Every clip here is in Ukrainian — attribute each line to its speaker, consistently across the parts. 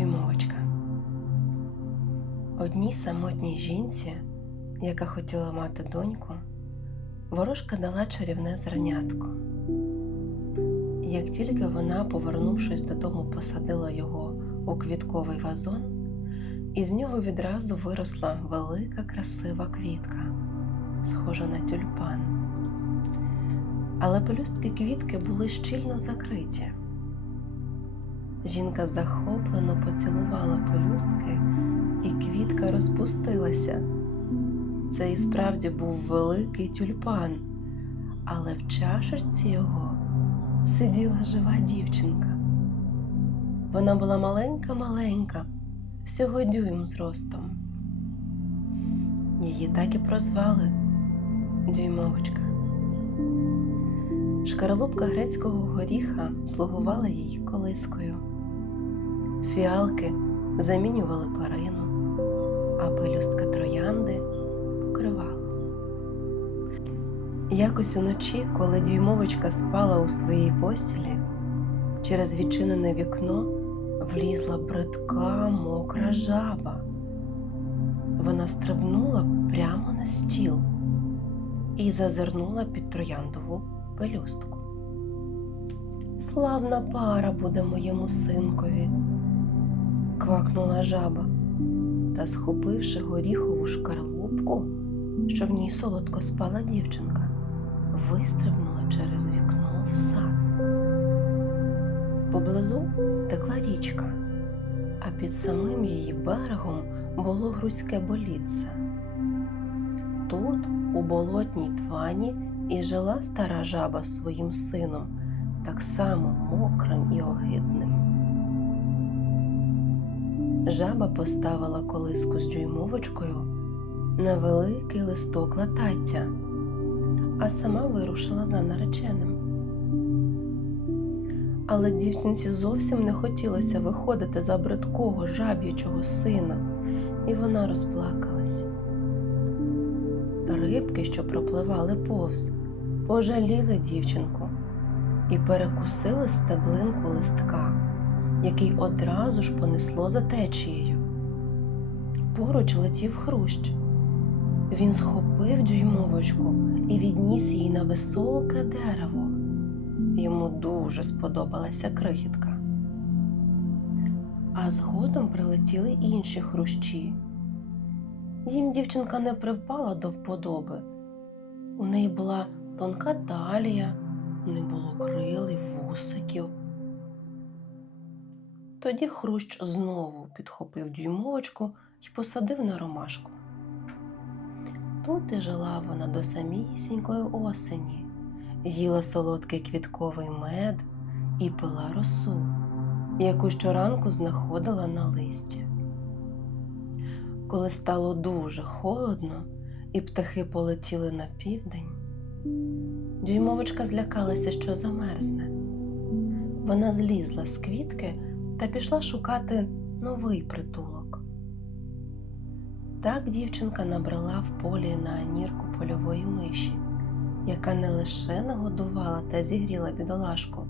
Speaker 1: Дюймовочка. Одній самотній жінці, яка хотіла мати доньку, ворожка дала чарівне зернятко. Як тільки вона, повернувшись додому, посадила його у квітковий вазон, із нього відразу виросла велика красива квітка, схожа на тюльпан. Але пелюстки квітки були щільно закриті. Жінка захоплено поцілувала пелюстки, і квітка розпустилася. Це і справді був великий тюльпан, але в чашечці його сиділа жива дівчинка. Вона була маленька-маленька, всього дюйм зростом. Її так і прозвали Дюймовочка. Шкаралупка грецького горіха слугувала їй колискою. Фіалки замінювали перину, а пелюстка троянди покривало. Якось уночі, коли дюймовочка спала у своїй постілі, через відчинене вікно влізла бридка мокра жаба. Вона стрибнула прямо на стіл і зазирнула під трояндову пелюстку. Славна пара буде моєму синкові, квакнула жаба та, схопивши горіхову шкарлупку, що в ній солодко спала дівчинка, вистрибнула через вікно в сад. Поблизу текла річка, а під самим її берегом було грузьке болітце. Тут, у болотній твані, і жила стара жаба своїм сином, так само мокрим і огидним. Жаба поставила колиску з дюймовочкою на великий листок латаття, а сама вирушила за нареченим. Але дівчинці зовсім не хотілося виходити за бридкого жаб'ячого сина, і вона розплакалась. Рибки, що пропливали повз, пожаліли дівчинку і перекусили стеблинку листка, який одразу ж понесло за течією. Поруч летів хрущ. Він схопив дюймовочку і відніс її на високе дерево. Йому дуже сподобалася крихітка. А згодом прилетіли інші хрущі. Їм дівчинка не припала до вподоби. У неї була тонка талія, не було крил вусиків. Тоді хрущ знову підхопив дюймовочку і посадив на ромашку. Тут і жила вона до самісінької осені, їла солодкий квітковий мед і пила росу, яку щоранку знаходила на листі. Коли стало дуже холодно і птахи полетіли на південь, дюймовочка злякалася, що замерзне. Вона злізла з квітки та пішла шукати новий притулок. Так дівчинка набрала в полі на анірку польової миші, яка не лише нагодувала та зігріла бідолашку,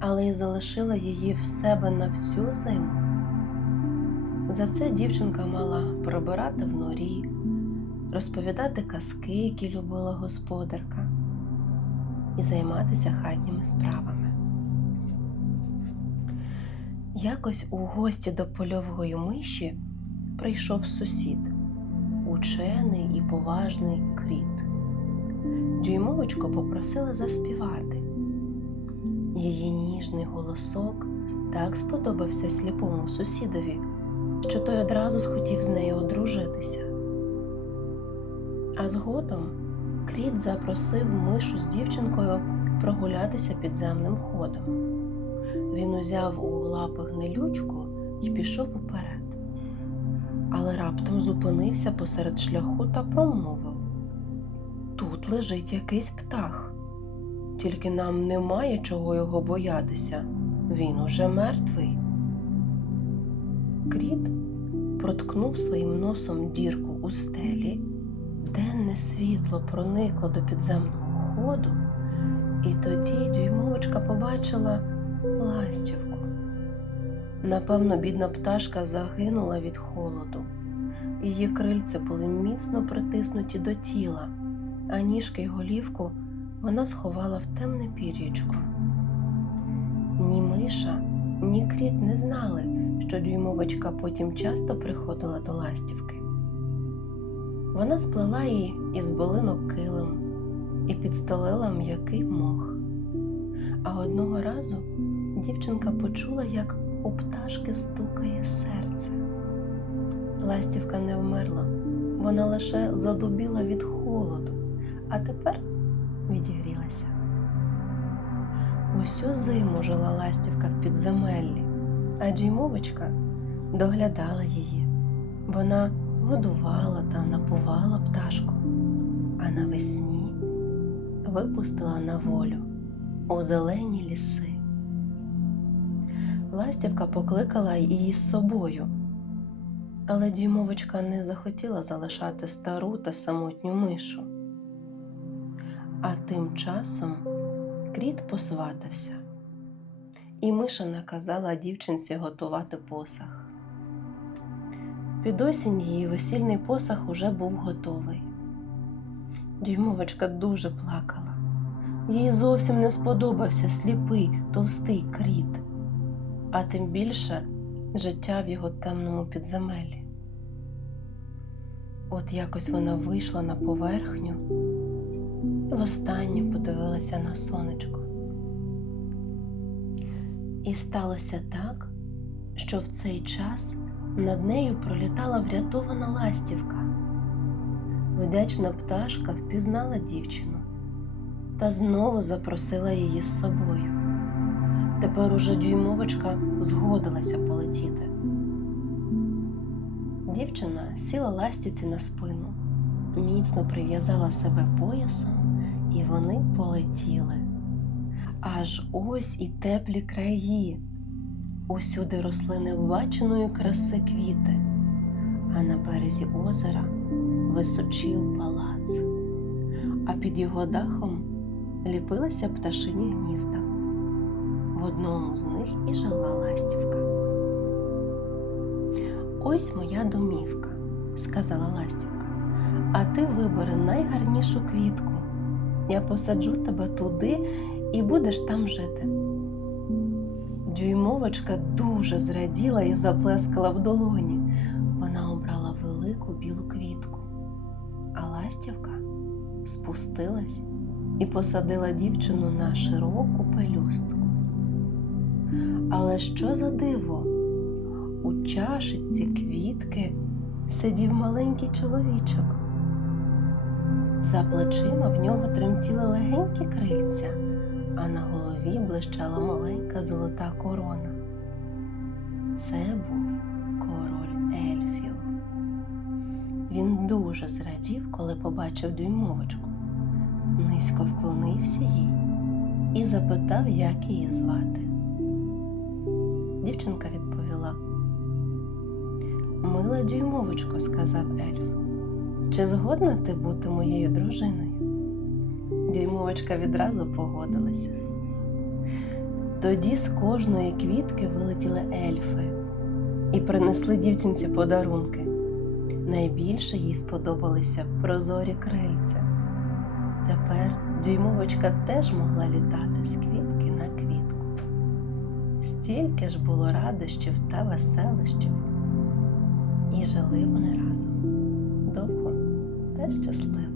Speaker 1: але й залишила її в себе на всю зиму. За це дівчинка мала пробирати в норі, розповідати казки, які любила господарка, і займатися хатніми справами. Якось у гості до польової миші прийшов сусід, учений і поважний кріт. Дюймовочку попросили заспівати. Її ніжний голосок так сподобався сліпому сусідові що той одразу схотів з нею одружитися. А згодом кріт запросив мишу з дівчинкою прогулятися підземним ходом. Він узяв у лапи гнилючку і пішов уперед, але раптом зупинився посеред шляху та промовив Тут лежить якийсь птах, тільки нам немає чого його боятися, він уже мертвий. Кріт проткнув своїм носом дірку у стелі, денне світло проникло до підземного ходу, і тоді дюймовочка побачила ластівку. Напевно, бідна пташка загинула від холоду. Її крильця були міцно притиснуті до тіла, а ніжки й голівку вона сховала в темне пір'ячко. Ні миша, ні кріт не знали, що дюймовочка потім часто приходила до ластівки. Вона сплела її із болинок килим і підстелила м'який мох. А одного разу дівчинка почула, як у пташки стукає серце. Ластівка не вмерла, вона лише задубіла від холоду, а тепер відігрілася. Усю зиму жила ластівка в підземеллі, а дюймовочка доглядала її. Вона годувала та напувала пташку, а навесні випустила на волю у зелені ліси. Ластівка покликала її з собою, але дюймовочка не захотіла залишати стару та самотню мишу. А тим часом кріт посватався, і миша наказала дівчинці готувати посах. Під осінь її весільний посах уже був готовий. Дюймовочка дуже плакала. Їй зовсім не сподобався сліпий, товстий кріт, а тим більше життя в його темному підземеллі. От якось вона вийшла на поверхню і востаннє подивилася на сонечко. І сталося так, що в цей час над нею пролітала врятована ластівка. Вдячна пташка впізнала дівчину та знову запросила її з собою. Тепер уже дюймовочка згодилася полетіти. Дівчина сіла ластівці на спину, міцно прив'язала себе поясом, і вони полетіли. Аж ось і теплі краї. Усюди росли невбаченої краси квіти, а на березі озера височив палац, а під його дахом ліпилися пташині гнізда. В одному з них і жила ластівка. Ось моя домівка, сказала ластівка, а ти вибери найгарнішу квітку. Я посаджу тебе туди і будеш там жити. Дюймовочка дуже зраділа і заплескала в долоні. Вона обрала велику білу квітку, а ластівка спустилась і посадила дівчину на широку пелюстку. Але що за диво? У чашиці квітки сидів маленький чоловічок. За плечима в нього тремтіли легенькі крильця, а на голові блищала маленька золота корона. Це був король ельфів. Він дуже зрадів, коли побачив дюймовочку, низько вклонився їй і запитав, як її звати. Дівчинка відповіла: Мила дюймовочко, сказав ельф, чи згодна ти бути моєю дружиною? Дюймовочка відразу погодилася. Тоді з кожної квітки вилетіли ельфи і принесли дівчинці подарунки. Найбільше їй сподобалися прозорі крильця. Тепер дюймовочка теж могла літати з квітки на квітку. Стільки ж було радощів та веселощів. І жили вони разом довго та щасливо.